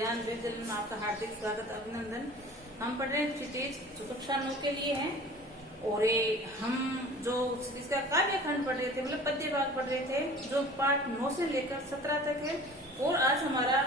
ज्ञान विद्यालय में आपका हार्दिक स्वागत अभिनंदन। हम पढ़ रहे हैं क्षितिज जो कक्षा 9 के लिए है और हम जो क्षितिज का काव्य खंड पढ़ रहे थे, मतलब पद्य भाग पढ़ रहे थे जो पाठ 9 से लेकर 17 तक है। और आज हमारा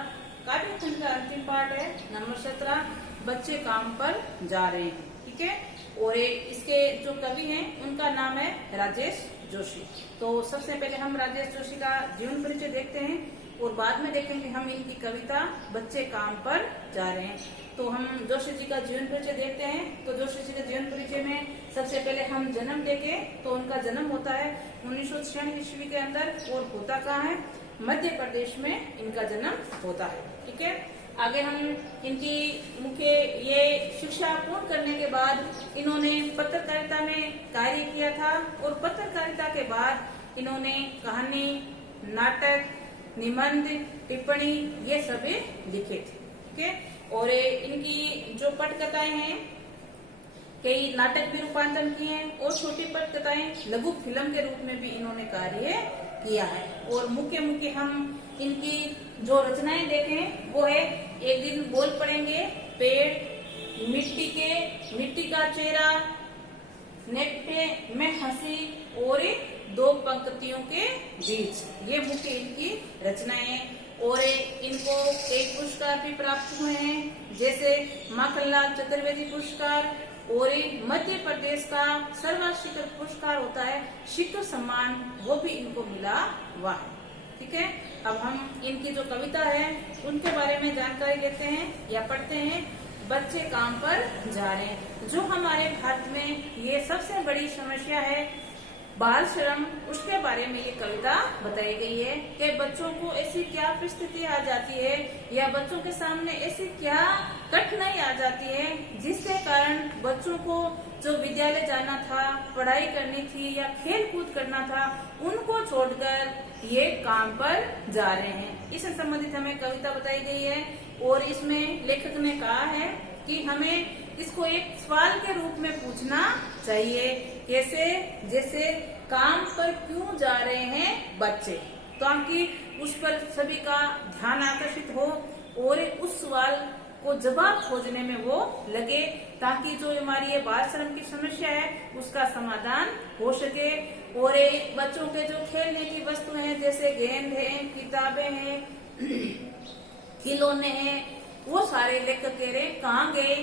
काव्य खंड का अंतिम पाठ है नंबर 17, बच्चे काम पर जा रहे हैं। ठीक है, और इसके जो कवि हैं उनका नाम है राजेश जोशी। तो सबसे पहले हम राजेश जोशी का जीवन परिचय देखते हैं और बाद में देखेंगे हम इनकी कविता बच्चे काम पर जा रहे हैं। तो हम जोशी जी का जीवन परिचय देखते हैं। तो जोशी जी के जीवन परिचय में सबसे पहले हम जन्म देखें तो उनका जन्म होता है 1996 ईस्वी के अंदर और होता कहाँ है, मध्य प्रदेश में इनका जन्म होता है। ठीक है, आगे हम इनकी मुख्य ये शिक्षा पूर्ण करने के बाद इन्होंने पत्रकारिता में कार्य किया था और पत्रकारिता के बाद इन्होंने कहानी, नाटक, निबंध, टिप्पणी ये सभी लिखे थे। ठीक है, और इनकी जो पटकथाएं हैं, कई नाटक भी रूपांतरण किए हैं और छोटी पटकथाएं लघु फिल्म के रूप में भी इन्होंने कार्य किया है। और मुख्य हम इनकी जो रचनाएं देखें वो है एक दिन बोल पड़ेंगे, पेड़, मिट्टी का चेहरा, नेपटे में हंसी और दो पंक्तियों के बीच, ये मुख्य इनकी रचनाएं। और इनको कई पुरस्कार भी प्राप्त हुए हैं, जैसे माखनलाल चतुर्वेदी पुरस्कार और मध्य प्रदेश का सर्वोच्च शिखर पुरस्कार होता है शिखर सम्मान, वो भी इनको मिला हुआ है। ठीक है, अब हम इनकी जो कविता है उनके बारे में जानकारी लेते हैं या पढ़ते हैं। बच्चे काम पर जा रहे हैं। जो हमारे भारत में ये सबसे बड़ी समस्या है बाल श्रम, उसके बारे में ये कविता बताई गई है कि बच्चों को ऐसी क्या परिस्थिति आ जाती है या बच्चों के सामने ऐसी क्या कठिनाई आ जाती है जिसके कारण बच्चों को जो विद्यालय जाना था, पढ़ाई करनी थी या खेल कूद करना था, उनको छोड़कर ये काम पर जा रहे हैं। इससे संबंधित हमें कविता बताई गई है और इसमें लेखक ने कहा है कि हमें इसको एक सवाल के रूप में पूछना चाहिए। कैसे? जैसे काम पर क्यों जा रहे हैं बच्चे, ताकि उस पर सभी का ध्यान आकर्षित हो और उस सवाल को जवाब खोजने में वो लगे, ताकि जो हमारी ये बाल श्रम की समस्या है उसका समाधान हो सके। और बच्चों के जो खेलने की वस्तु हैं, जैसे गेंद है, किताबें हैं, खिलौने हैं, वो सारे लेकर कह रहे कहाँ गए,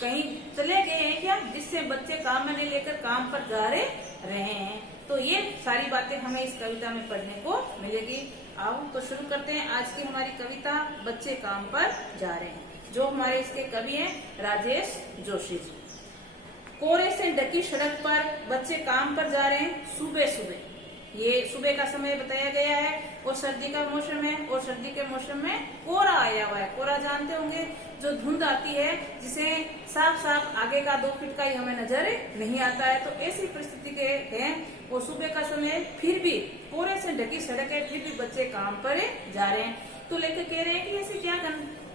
कहीं चले गए हैं क्या, जिससे बच्चे काम में नहीं लेकर काम पर जा रहे हैं। तो ये सारी बातें हमें इस कविता में पढ़ने को मिलेगी। आओ तो शुरू करते हैं आज की हमारी कविता बच्चे काम पर जा रहे हैं। जो हमारे इसके कवि हैं राजेश जोशी जी। कोहरे से ढकी सड़क पर बच्चे काम पर जा रहे हैं सुबह सुबह। ये सुबह का समय बताया गया है और सर्दी का मौसम है और सर्दी के मौसम में कोहरा आया हुआ है। कोहरा जानते होंगे, जो धुंध आती है जिसे साफ आगे का 2 फीट का ही हमें नजर नहीं आता है। तो ऐसी परिस्थिति के हैं और सुबह का समय, फिर भी कोहरे से ढकी सड़क है, फिर भी बच्चे काम पर जा रहे हैं। तो लेकर कह रहे हैं कि ऐसी क्या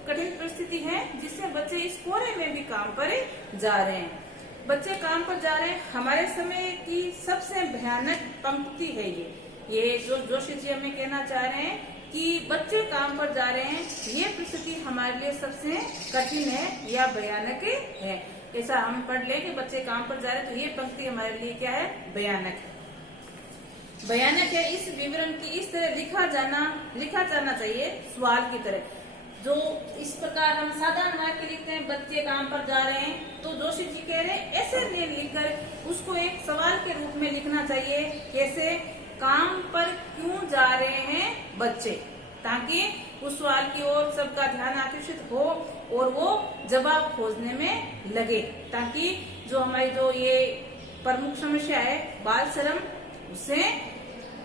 कठिन परिस्थिति है जिससे बच्चे इस कोहरे में भी काम पर जा रहे हैं। बच्चे काम पर जा रहे हैं, हमारे समय की सबसे भयानक पंक्ति है ये जो जोशी जी हमें कहना चाह रहे हैं कि बच्चे काम पर जा रहे हैं, ये परिस्थिति हमारे लिए सबसे कठिन है या भयानक है। ऐसा हम पढ़ ले कि बच्चे काम पर जा रहे हैं, तो ये पंक्ति हमारे लिए क्या है, भयानक है। इस विवरण की इस तरह लिखा जाना चाहिए सवाल की तरह। जो इस प्रकार हम साधारण वाक्य लिखते हैं बच्चे काम पर जा रहे हैं, तो जोशी जी कह रहे हैं ऐसे नहीं लिखकर उसको एक सवाल के रूप में लिखना चाहिए। कैसे? काम पर क्यों जा रहे हैं बच्चे, ताकि उस सवाल की ओर सबका ध्यान आकर्षित हो और वो जवाब खोजने में लगे, ताकि जो हमारी जो ये प्रमुख समस्या है बाल श्रम, उससे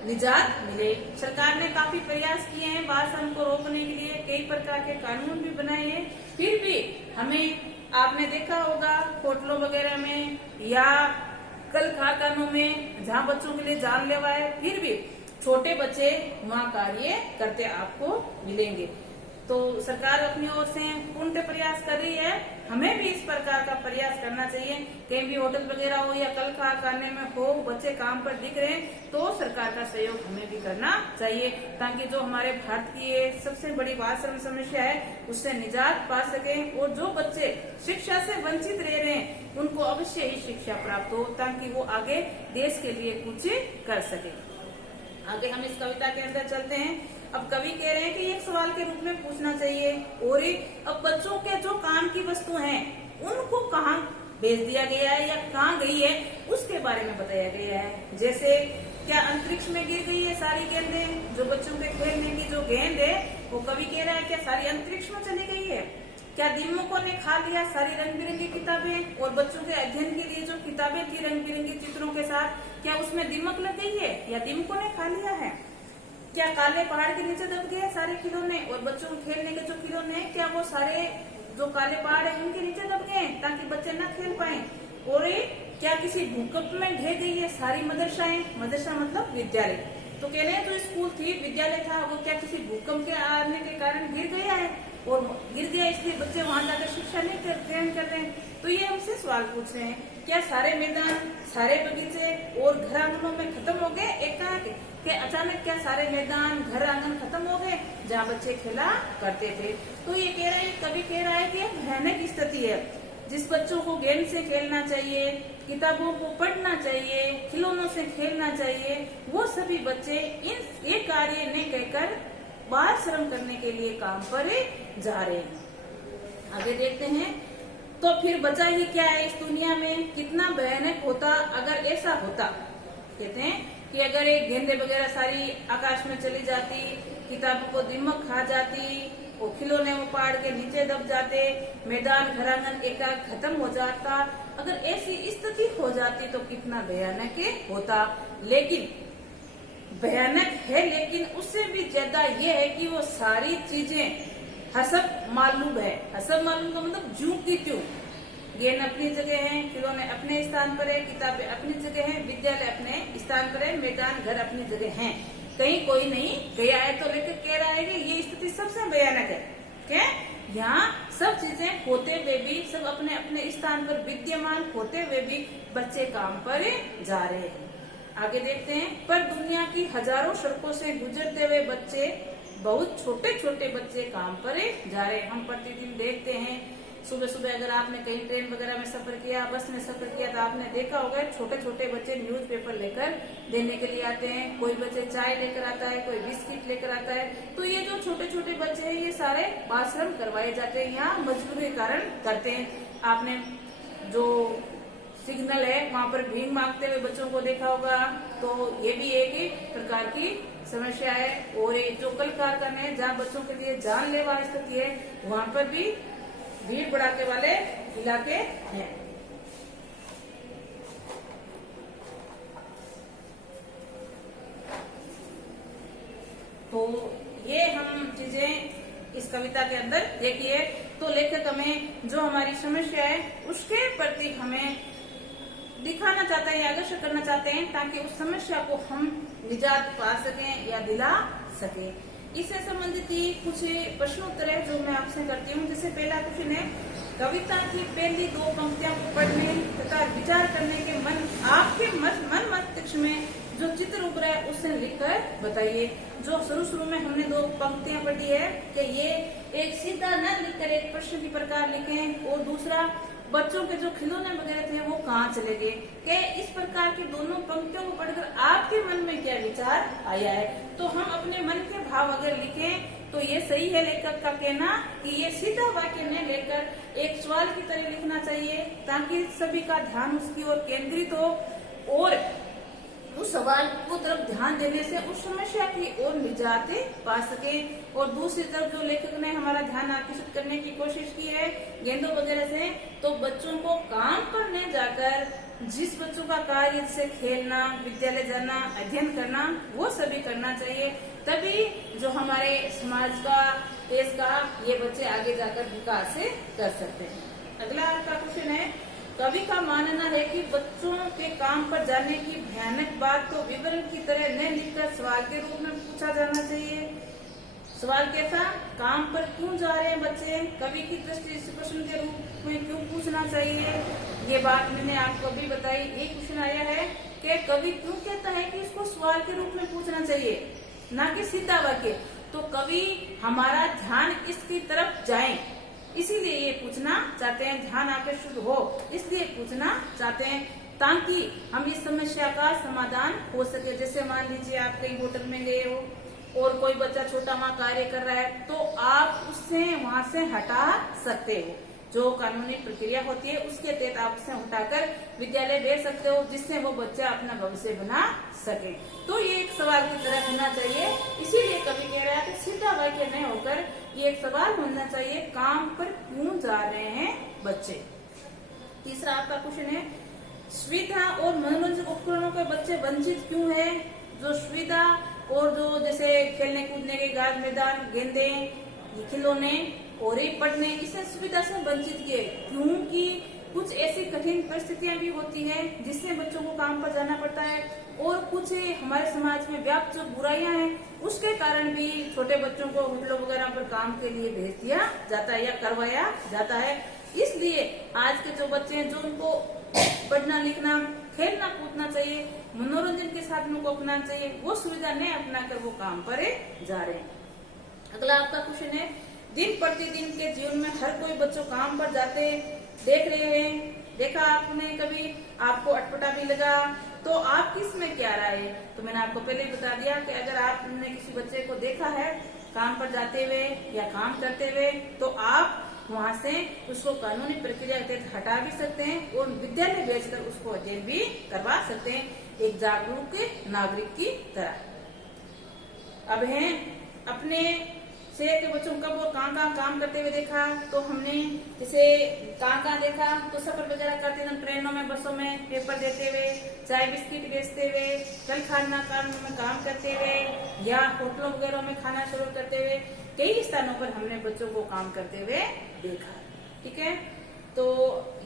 निजात मिले। सरकार ने काफी प्रयास किए हैं बाल श्रम को रोकने के लिए, कई प्रकार के कानून भी बनाए हैं, फिर भी हमें, आपने देखा होगा होटलों वगैरह में या कल कारखानों में जहाँ बच्चों के लिए जानलेवा है, फिर भी छोटे बच्चे वहाँ कार्य करते आपको मिलेंगे। तो सरकार अपनी ओर से पूर्ण प्रयास कर रही है, हमें भी इस प्रकार का प्रयास करना चाहिए। कहीं भी होटल वगैरह हो या कल कारखाने में हो, बच्चे काम पर दिख रहे हैं तो सरकार का सहयोग हमें भी करना चाहिए, ताकि जो हमारे भारत की ये सबसे बड़ी बाल श्रम समस्या है उससे निजात पा सके। और जो बच्चे शिक्षा से वंचित रह रहे हैं उनको अवश्य ही शिक्षा प्राप्त हो, ताकि वो आगे देश के लिए कुछ कर सके। आगे हम इस कविता के अंदर चलते हैं। अब कवि कह रहे हैं कि एक सवाल के रूप में पूछना चाहिए, और अब बच्चों के जो काम की वस्तु हैं उनको कहाँ भेज दिया गया है या कहाँ गई है उसके बारे में बताया गया है। जैसे क्या अंतरिक्ष में गिर गई है सारी गेंदें, जो बच्चों के खेलने की जो गेंद है वो कवि कह रहा है क्या सारी अंतरिक्ष में चली गई है? क्या दीमकों ने खा लिया सारी रंग बिरंगी किताबें? और बच्चों के अध्ययन के लिए जो किताबें थी रंग बिरंगी चित्रों के साथ, क्या उसमें दीमक लग गई है या दीमकों ने खा लिया है? क्या काले पहाड़ के नीचे दब गए सारे खिलौने? और बच्चों के खेलने के जो खिलौने हैं क्या वो सारे जो काले पहाड़ है उनके नीचे दब गए ताकि बच्चे न खेल पाए? और क्या किसी भूकंप में ढह गई है सारी मदरसाएं? मदरसा मतलब विद्यालय। तो कह रहे हैं जो स्कूल थी, विद्यालय था, वो क्या किसी भूकंप के आने के कारण गिर गया है? और गिर गया इसलिए बच्चे वहां जाकर शिक्षा नहीं ग्रहण कर रहे हैं। तो ये हमसे सवाल पूछ रहे हैं, क्या सारे मैदान, सारे बगीचे और घर आंगनों में खत्म हो गए एकाएक? कि अचानक क्या सारे मैदान, घर आंगन खत्म हो गए जहाँ बच्चे खेला करते थे? तो ये कह रहे हैं, कभी कह रहा है कि भयानक स्थिति है। जिस बच्चों को गेंद से खेलना चाहिए, किताबों को पढ़ना चाहिए, खिलौनों से खेलना चाहिए, वो सभी बच्चे ये कार्य नहीं कहकर बाल श्रम करने के लिए काम पर जा रहे हैं। आगे देखते हैं, तो फिर बचा ही क्या है इस दुनिया में? कितना भयानक होता अगर ऐसा होता। कहते हैं कि अगर एक गेंदे वगैरह सारी आकाश में चली जाती, किताबों को दीमक खा जाती, वो खिलौने वो पहाड़ के नीचे दब जाते, मैदान घर आंगन एकाएक खत्म हो जाता, अगर ऐसी स्थिति हो जाती तो कितना भयानक होता। लेकिन भयानक है, लेकिन उससे भी ज्यादा ये है कि वो सारी चीजें हसब मालूम है। हसब मालूम का मतलब ज्यों की त्यों। गेंद अपनी जगह है, खिलौने अपने स्थान पर है, किताबें अपनी जगह है, विद्यालय अपने स्थान पर है, मैदान घर अपनी जगह है, कहीं कोई नहीं गया है। तो लेकर कह रहा है कि ये स्थिति सबसे भयानक है। क्या यहाँ सब चीजें होते हुए भी, सब अपने अपने स्थान पर विद्यमान होते हुए भी बच्चे काम पर जा रहे हैं। आगे देखते हैं, पर दुनिया की हजारों सड़कों से गुजरते हुए बच्चे, बहुत छोटे छोटे बच्चे काम पर जा रहे हैं। हम प्रतिदिन देखते हैं, सुबह सुबह अगर आपने कहीं ट्रेन वगैरह में सफर किया, बस में सफर किया, तो आपने देखा होगा छोटे छोटे बच्चे न्यूज़पेपर लेकर देने के लिए आते हैं। कोई बच्चे चाय लेकर आता है, कोई बिस्किट लेकर आता है। तो ये जो छोटे छोटे बच्चे हैं ये सारे बाल श्रम करवाए जाते हैं, यहाँ मजबूरी के कारण करते हैं। आपने जो सिग्नल है वहाँ पर भीख मांगते हुए बच्चों को देखा होगा, तो ये भी एक प्रकार की समस्या है। और जो कल कारखाने हैं जहाँ बच्चों के लिए जानलेवा स्थिति है, वहाँ पर भी भीड़ भड़ाके वाले इलाके हैं। तो ये हम चीजें इस कविता के अंदर देखिए। तो लेखक हमें जो हमारी समस्या है उसके प्रति हमें दिखाना चाहते हैं, आकर्षित करना चाहते हैं, ताकि उस समस्या को हम निजात पा सकें या दिला सकें। इससे संबंधित ही कुछ प्रश्न उत्तर है जो मैं आपसे करती हूँ। जैसे पहला क्वेश्चन है, कविता की पहली दो पंक्तियों को पढ़ने तथा विचार करने के आपके मन मस्तिष्क में जो चित्र उभरा है उसे लिखकर बताइए। जो शुरू में हमने दो पंक्तियां पढ़ी है कि ये एक सीधा न लिखकर एक प्रश्न की प्रकार लिखें, और दूसरा बच्चों के जो खिलौने वगैरह थे वो कहाँ चले गए। के इस प्रकार की दोनों पंक्तियों को पढ़कर आपके मन में क्या विचार आया है। तो हम अपने मन के भाव अगर लिखें तो ये सही है लेखक का कहना कि ये सीधा वाक्य में लेकर एक सवाल की तरह लिखना चाहिए, ताकि सभी का ध्यान उसकी ओर केंद्रित हो और उस सवाल को तरफ ध्यान देने से उस समस्या की ओर निजात पा सके। और दूसरी तरफ जो लेखक ने हमारा ध्यान आकर्षित करने की कोशिश की है गेंदों वगैरह से, तो बच्चों को काम पर न जाकर जिस बच्चों का कार्य जैसे खेलना, विद्यालय जाना, अध्ययन करना, वो सभी करना चाहिए। तभी जो हमारे समाज का, देश का ये बच्चे आगे जाकर विकास कर सकते हैं। अगला आपका क्वेश्चन है, कवि का मानना है कि बच्चों के काम पर जाने की भयानक बात तो विवरण की तरह न लिखकर सवाल के रूप में पूछा जाना चाहिए। सवाल कैसा, काम पर क्यों जा रहे हैं बच्चे, कवि की दृष्टि से प्रश्न के रूप में क्यों पूछना चाहिए। ये बात मैंने आपको अभी बताई। एक क्वेश्चन आया है कि कवि क्यों कहता है कि इसको सवाल के रूप में पूछना चाहिए, ना कि सीधा वाक्य। तो कवि हमारा ध्यान इसकी तरफ जाए, इसीलिए ये पूछना चाहते हैं, ध्यान आकर्षित हो इसलिए पूछना चाहते हैं, ताकि हम इस समस्या का समाधान हो सके। जैसे मान लीजिए आप कहीं होटल में गए हो और कोई बच्चा छोटा वहां कार्य कर रहा है, तो आप उससे वहां से हटा सकते हो। जो कानूनी प्रक्रिया होती है उसके तहत आप उसे हटाकर विद्यालय भेज सकते हो, जिससे वो बच्चा अपना भविष्य बना सके। तो ये एक सवाल की तरह होना चाहिए, इसीलिए कवि कह रहा है कि सीधा वाक्य नहीं होकर ये एक सवाल होना चाहिए, काम पर क्यों जा रहे हैं बच्चे। तीसरा आपका क्वेश्चन है, सुविधा और मनोरंजन उपकरणों के बच्चे वंचित क्यों है। जो सुविधा और जो जैसे खेलने कूदने के गार्ड मैदान, गेंदे, खिलौने और पढ़ने, इसे सुविधा से वंचित किए, क्योंकि कुछ ऐसी कठिन परिस्थितियां भी होती है जिससे बच्चों को काम पर जाना पड़ता है, और कुछ हमारे समाज में व्याप्त जो बुराइयां हैं उसके कारण भी छोटे बच्चों को होटलों वगैरह पर काम के लिए भेज दिया जाता है या करवाया जाता है। इसलिए आज के जो बच्चे हैं, जो उनको पढ़ना लिखना खेलना कूदना चाहिए, मनोरंजन के साधनों को अपनाना चाहिए, वो सुविधा नहीं अपनाकर वो काम पर जा रहे हैं। अगला आपका क्वेश्चन है, दिन प्रतिदिन के जीवन में हर कोई बच्चों काम पर जाते देख रहे हैं, देखा आपने कभी, आपको अटपटा भी लगा, तो आप किस में क्या राय है। तो मैंने आपको पहले बता दिया कि अगर आपने किसी बच्चे को देखा है काम पर जाते हुए या काम करते हुए, तो आप वहां से उसको कानूनी प्रक्रिया के तहत हटा भी सकते हैं और विद्यालय भेजकर उसको अध्ययन भी करवा सकते हैं, एक जागरूक नागरिक की तरह। अब है अपने शहर के बच्चों कब वो कहाँ काम करते हुए देखा, तो हमने जैसे कहाँ देखा, तो सफर वगैरह करते हैं ट्रेनों में, बसों में, पेपर देते हुए, चाय बिस्किट बेचते हुए, कल खाना में काम करते हुए, या होटलों वगैरह में खाना सर्व करते हुए, कई स्थानों पर हमने बच्चों को काम करते हुए देखा। ठीक है, तो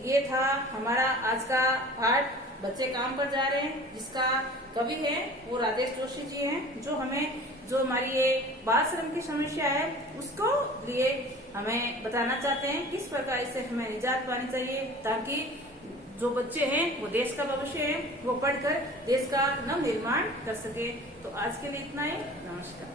ये था हमारा आज का पाठ, बच्चे काम पर जा रहे हैं, जिसका कवि है वो राजेश जोशी जी हैं, जो हमें जो हमारी ये बाल श्रम की समस्या है उसको लिए हमें बताना चाहते हैं किस प्रकार इससे हमें निजात पानी चाहिए, ताकि जो बच्चे हैं वो देश का भविष्य है, वो पढ़कर देश का नव निर्माण कर सके। तो आज के लिए इतना ही, नमस्कार।